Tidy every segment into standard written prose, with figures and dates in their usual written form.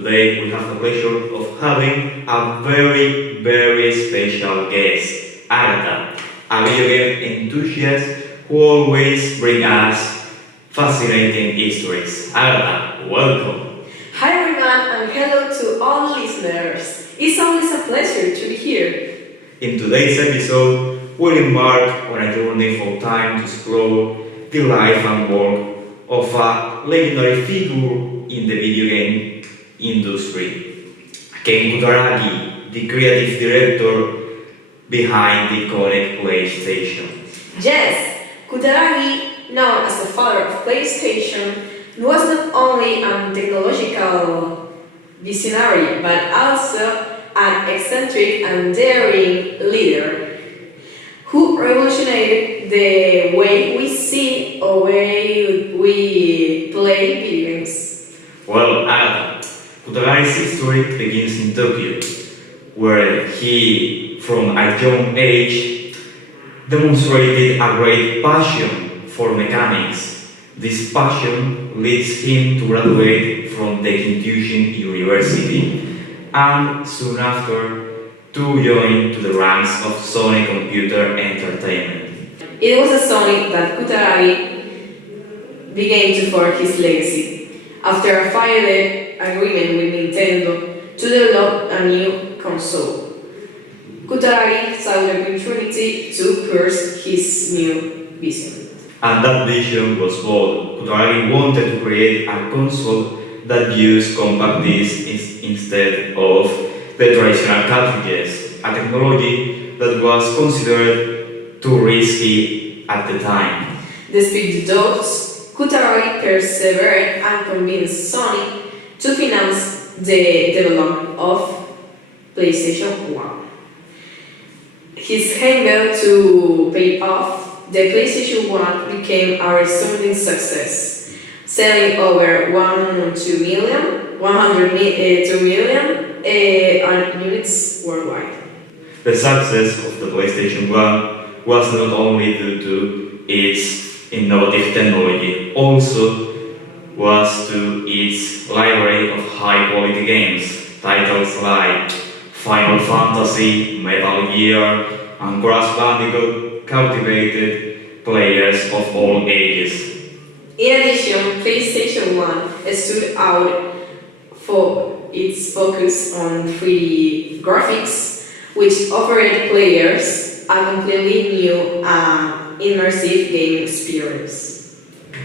Today we have the pleasure of having a very special guest, Ágatha, a video game enthusiast who always brings us fascinating histories. Ágatha, welcome. Hi everyone and hello to all listeners. It's always a pleasure to be here. In today's episode, we'll embark on a journey for time to explore the life and work of a legendary figure in the video game industry, Ken Kutaragi, the creative director behind the iconic PlayStation. Yes, Kutaragi, known as the father of PlayStation, was not only a technological visionary but also an eccentric and daring leader who revolutionized the way we see or way we play video games. Well, Ágatha, Kutaragi's history begins in Tokyo, where he, from a young age, demonstrated a great passion for mechanics. This passion leads him to graduate from the Intuition University and soon after to join to the ranks of Sony Computer Entertainment. It was at Sony that Kutaragi began to forge his legacy after a failed agreement with Nintendo to develop a new console. Kutaragi saw the opportunity to pursue his new vision. And that vision was bold. Kutaragi wanted to create a console that used compact discs instead of the traditional cartridges, a technology that was considered too risky at the time. Despite the doubts, Kutaragi persevered and convinced Sony to finance the development of PlayStation 1. His hunger to pay off, the PlayStation 1 became a resounding success, selling over 102 million units worldwide. The success of the PlayStation 1 was not only due to its innovative technology, also was to its library of high-quality games. Titles like Final Fantasy, Metal Gear, and Crash Bandicoot captivated players of all ages. In addition, PlayStation 1 stood out for its focus on 3D graphics, which offered players a completely new and immersive game experience.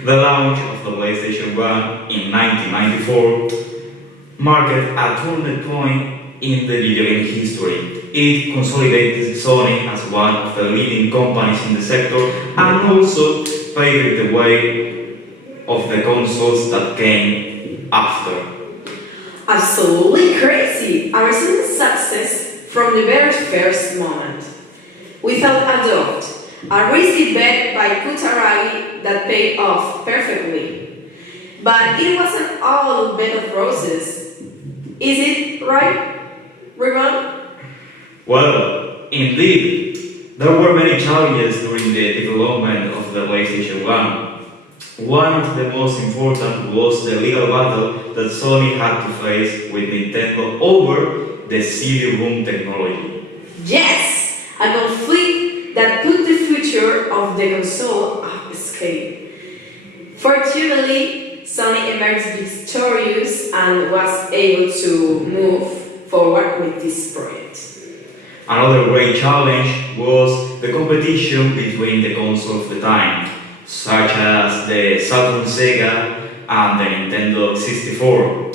The launch of the PlayStation 1 in 1994 marked a turning point in the video game history. It consolidated Sony as one of the leading companies in the sector and also paved the way of the consoles that came after. Absolutely crazy! A resounding success from the very first moment. Without a doubt, a risky bet by Kutaragi that paid off perfectly. But it wasn't all bed of roses. Is it right, Rivan? Well, indeed, there were many challenges during the development of the PlayStation 1. One of the most important was the legal battle that Sony had to face with Nintendo over the CD-ROM technology. Yes! A conflict that put the future of the console up scale. Fortunately, Sony emerged victorious and was able to move forward with this project. Another great challenge was the competition between the consoles of the time, such as the Saturn Sega and the Nintendo 64.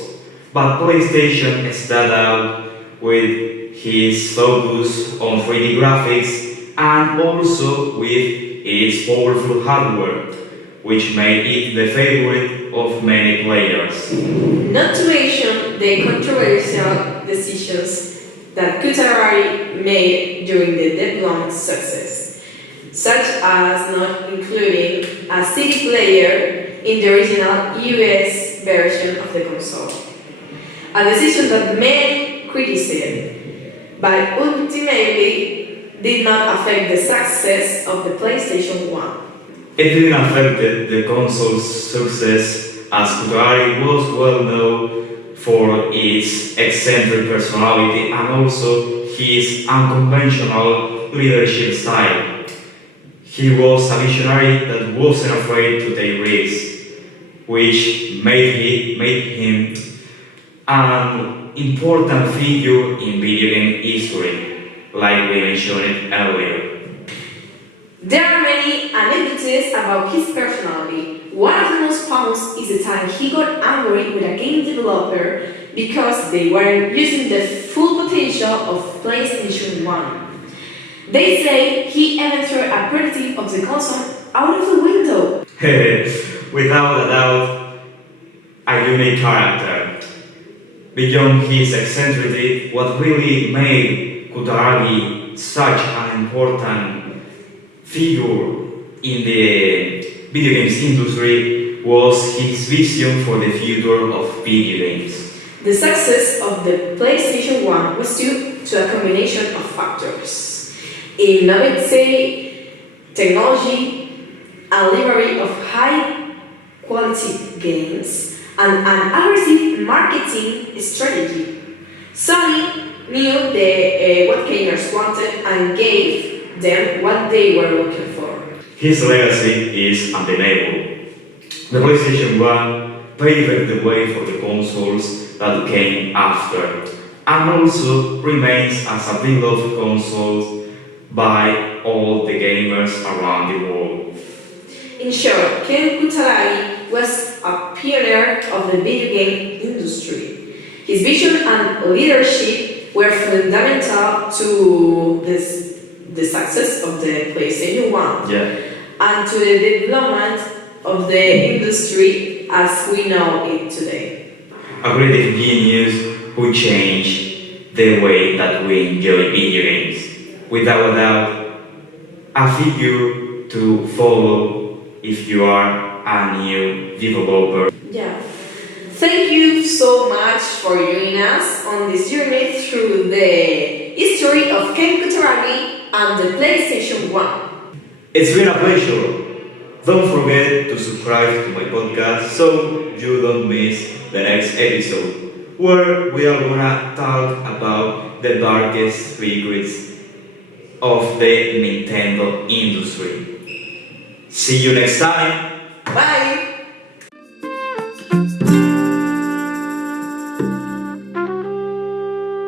But PlayStation stood out with his focus on 3D graphics and also with its powerful hardware, which made it the favorite of many players. Not to mention the controversial decisions that Kutaragi made during the development success, such as not including a CD player in the original US version of the console. A decision that many criticized, but ultimately did not affect the success of the PlayStation 1. It didn't affect the console's success, as Kutaragi was well known for its eccentric personality and also his unconventional leadership style. He was a visionary that wasn't afraid to take risks, which made him an important figure in video game history, like we mentioned earlier. There are many anecdotes about his personality. One of the most famous is the time he got angry with a game developer because they weren't using the full potential of PlayStation 1. They say he even threw a prototype of the console out of the window. Without a doubt, a unique character. Beyond his eccentricity, what really made Kutaragi such an important figure in the video games industry was his vision for the future of video games. The success of the PlayStation 1 was due to a combination of factors: innovative technology, a library of high-quality games, and an aggressive marketing strategy. Sony knew what gamers wanted and gave them what they were looking for. His legacy is undeniable. The PlayStation 1 paved the way for the consoles that came after, and also remains as a beloved console by all the gamers around the world. In short, Ken Kutaragi was a pioneer of the video game industry. His vision and leadership were fundamental to the success of the PlayStation 1 and to the development of the industry as we know it today. A creative genius who changed the way that we enjoy video games. Without a doubt, a figure to follow if you are a new developer. Yeah. Thank you so much for joining us on this journey through the history of Ken Kutaragi and the PlayStation 1. It's been a pleasure. Don't forget to subscribe to my podcast so you don't miss the next episode, where we are gonna talk about the darkest secrets of the Nintendo industry. See you next time. Bye!